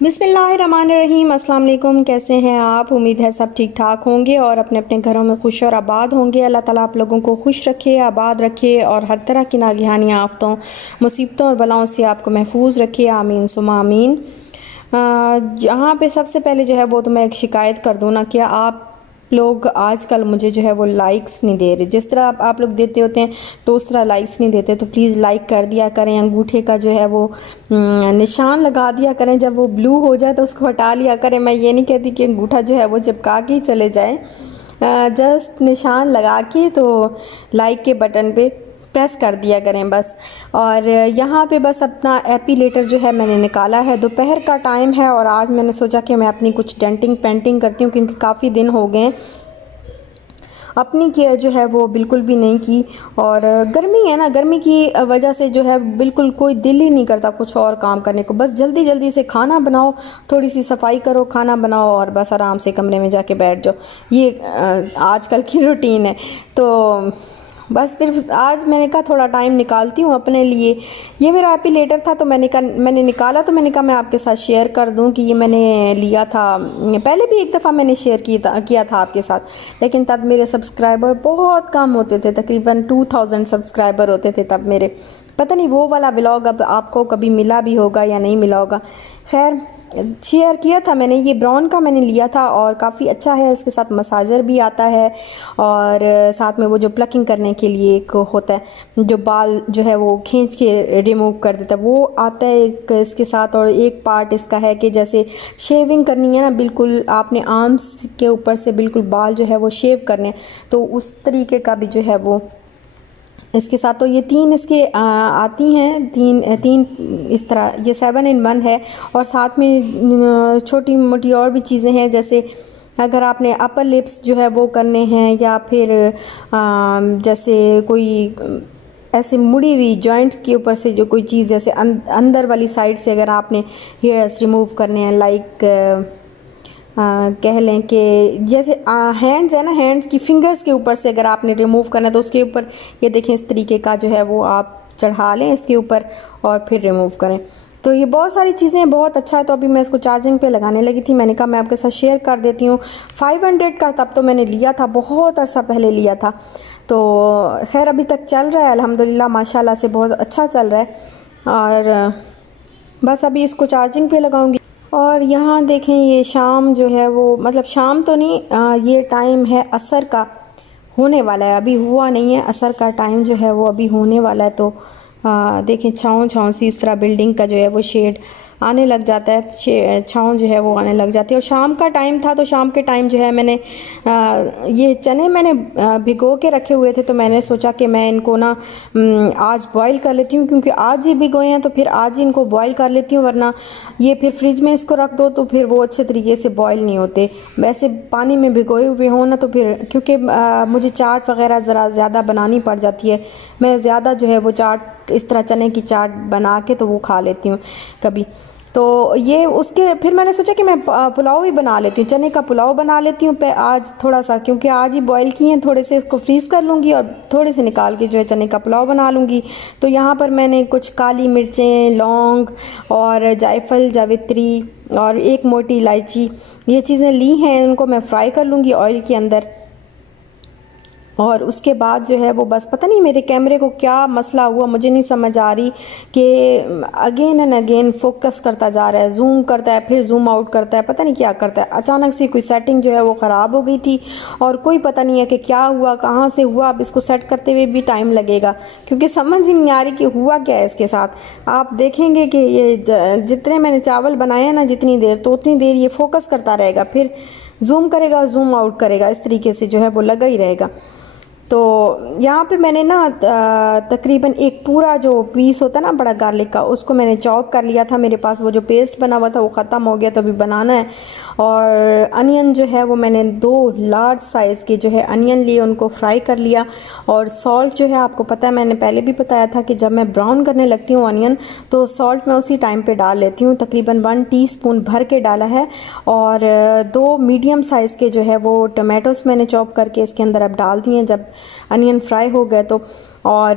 बिस्मिल्लाहिर्रहमानिर्रहीम। अस्सलाम वालेकुम। कैसे हैं आप? उम्मीद है सब ठीक ठाक होंगे और अपने अपने घरों में खुश और आबाद होंगे। अल्लाह ताला आप लोगों को खुश रखे, आबाद रखे और हर तरह की नागहानी आफतों, मुसीबतों और बलाओं से आपको महफूज रखे। आमीन सुमा आमीन। यहाँ पे सबसे पहले जो है वो तो मैं एक शिकायत कर दूँ ना कि आप लोग आजकल मुझे जो है वो लाइक्स नहीं दे रहे। जिस तरह आप लोग देते होते हैं तो उस तरह लाइक्स नहीं देते, तो प्लीज़ लाइक कर दिया करें। अंगूठे का जो है वो निशान लगा दिया करें, जब वो ब्लू हो जाए तो उसको हटा लिया करें। मैं ये नहीं कहती कि अंगूठा जो है वो चिपका के ही चले जाए, जस्ट निशान लगा के तो लाइक के बटन पे प्रेस कर दिया करें बस। और यहाँ पे बस अपना एपीलेटर जो है मैंने निकाला है। दोपहर का टाइम है और आज मैंने सोचा कि मैं अपनी कुछ डेंटिंग पेंटिंग करती हूँ, क्योंकि काफ़ी दिन हो गए अपनी केयर जो है वो बिल्कुल भी नहीं की। और गर्मी है ना, गर्मी की वजह से जो है बिल्कुल कोई दिल ही नहीं करता कुछ और काम करने को। बस जल्दी जल्दी से खाना बनाओ, थोड़ी सी सफाई करो, खाना बनाओ और बस आराम से कमरे में जाके बैठ जाओ। ये आजकल की रूटीन है। तो बस फिर आज मैंने कहा थोड़ा टाइम निकालती हूँ अपने लिए। ये मेरा एपीलेटर था तो मैंने निकाला, तो मैंने कहा मैं आपके साथ शेयर कर दूँ कि ये मैंने लिया था। पहले भी एक दफ़ा मैंने शेयर किया था आपके साथ, लेकिन तब मेरे सब्सक्राइबर बहुत कम होते थे, तकरीबन 2000 सब्सक्राइबर होते थे तब मेरे। पता नहीं वो वाला ब्लॉग अब आपको कभी मिला भी होगा या नहीं मिला होगा। खैर शेयर किया था मैंने। ये ब्राउन का मैंने लिया था और काफ़ी अच्छा है। इसके साथ मसाजर भी आता है और साथ में वो जो प्लकिंग करने के लिए एक होता है जो बाल जो है वो खींच के रिमूव कर देता है, वो आता है एक इसके साथ। और एक पार्ट इसका है कि जैसे शेविंग करनी है ना, बिल्कुल आपने आर्म्स के ऊपर से बिल्कुल बाल जो है वो शेव करने, तो उस तरीके का भी जो है वो इसके साथ। तो ये तीन इसके आती हैं, तीन इस तरह, ये 7 in 1 है। और साथ में छोटी मोटी और भी चीज़ें हैं, जैसे अगर आपने अपर लिप्स जो है वो करने हैं, या फिर जैसे कोई ऐसे मुड़ी हुई जॉइंट्स के ऊपर से जो कोई चीज़ जैसे अंदर वाली साइड से अगर आपने हेयर्स रिमूव करने हैं, लाइक कह लें कि जैसे हैंड्स है ना, हैंड्स की फिंगर्स के ऊपर से अगर आपने रिमूव करना है तो उसके ऊपर ये देखें इस तरीके का जो है वो आप चढ़ा लें इसके ऊपर और फिर रिमूव करें। तो ये बहुत सारी चीज़ें बहुत अच्छा है। तो अभी मैं इसको चार्जिंग पे लगाने लगी थी, मैंने कहा मैं आपके साथ शेयर कर देती हूँ। 500 का तब तो मैंने लिया था, बहुत अरसा पहले लिया था। तो खैर अभी तक चल रहा है अल्हम्दुलिल्लाह, माशाल्लाह से बहुत अच्छा चल रहा है। और बस अभी इसको चार्जिंग पे लगाऊंगी। और यहाँ देखें ये शाम जो है वो, मतलब शाम तो नहीं, ये टाइम है असर का, होने वाला है, अभी हुआ नहीं है। असर का टाइम जो है वो अभी होने वाला है। तो देखें छाँव छाँव सी इस तरह बिल्डिंग का जो है वो शेड आने लग जाता है, छाँव जो है वो आने लग जाती है। और शाम का टाइम था तो शाम के टाइम जो है मैंने ये चने मैंने भिगो के रखे हुए थे, तो मैंने सोचा कि मैं इनको ना आज बॉईल कर लेती हूँ, क्योंकि आज ही भिगोए हैं तो फिर आज ही इनको बॉईल कर लेती हूँ, वरना ये फिर फ्रिज में इसको रख दो तो फिर वो अच्छे तरीके से बॉईल नहीं होते। वैसे पानी में भिगोए हुए हों ना तो फिर, क्योंकि मुझे चाट वगैरह ज़रा ज़्यादा बनानी पड़ जाती है, मैं ज़्यादा जो है वो चाट इस तरह चने की चाट बना के तो वो खा लेती हूँ कभी। तो ये उसके फिर मैंने सोचा कि मैं पुलाव ही बना लेती हूँ, चने का पुलाव बना लेती हूँ आज थोड़ा सा, क्योंकि आज ही बॉईल किए हैं, थोड़े से इसको फ्रीज़ कर लूँगी और थोड़े से निकाल के जो है चने का पुलाव बना लूँगी। तो यहाँ पर मैंने कुछ काली मिर्चें, लौंग और जायफल, जावित्री और एक मोटी इलायची, ये चीज़ें ली हैं, उनको मैं फ्राई कर लूँगी ऑयल के अंदर। और उसके बाद जो है वो बस पता नहीं मेरे कैमरे को क्या मसला हुआ, मुझे नहीं समझ आ रही कि अगेन एंड अगेन फोकस करता जा रहा है, जूम करता है फिर जूम आउट करता है, पता नहीं क्या करता है। अचानक से कोई सेटिंग जो है वो ख़राब हो गई थी और कोई पता नहीं है कि क्या हुआ, कहाँ से हुआ। अब इसको सेट करते हुए भी टाइम लगेगा, क्योंकि समझ ही नहीं आ रही कि हुआ क्या है इसके साथ। आप देखेंगे कि ये जितने मैंने चावल बनाए हैं ना, जितनी देर तो उतनी देर ये फोकस करता रहेगा, फिर जूम करेगा, जूम आउट करेगा, इस तरीके से जो है वो लगा ही रहेगा। तो यहाँ पे मैंने ना तकरीबन एक पूरा जो पीस होता है ना बड़ा गार्लिक का, उसको मैंने चॉप कर लिया था। मेरे पास वो जो पेस्ट बना हुआ था वो ख़त्म हो गया, तो अभी बनाना है। और अनियन जो है वो मैंने 2 लार्ज साइज़ के जो है अनियन लिए, उनको फ्राई कर लिया। और सॉल्ट जो है आपको पता है, मैंने पहले भी बताया था कि जब मैं ब्राउन करने लगती हूँ अनियन तो सॉल्ट मैं उसी टाइम पे डाल लेती हूँ, तकरीबन 1 टीस्पून भर के डाला है। और 2 मीडियम साइज़ के जो है वो टमाटोस मैंने चॉप करके इसके अंदर अब डाल दिए जब अनियन फ्राई हो गए तो। और